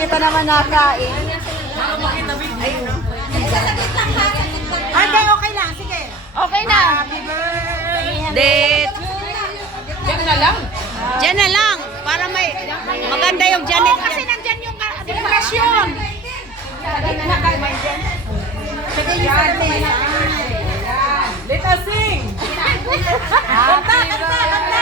kita naman nakain. Ay, okay lang. Sige. Okay na. Happy birthday. Date. Diyan na lang. Diyan na lang. Para may maganda yung Janet. Oo, kasi nandyan yung dekorasyon. Let us sing. Kanta, kanta, kanta.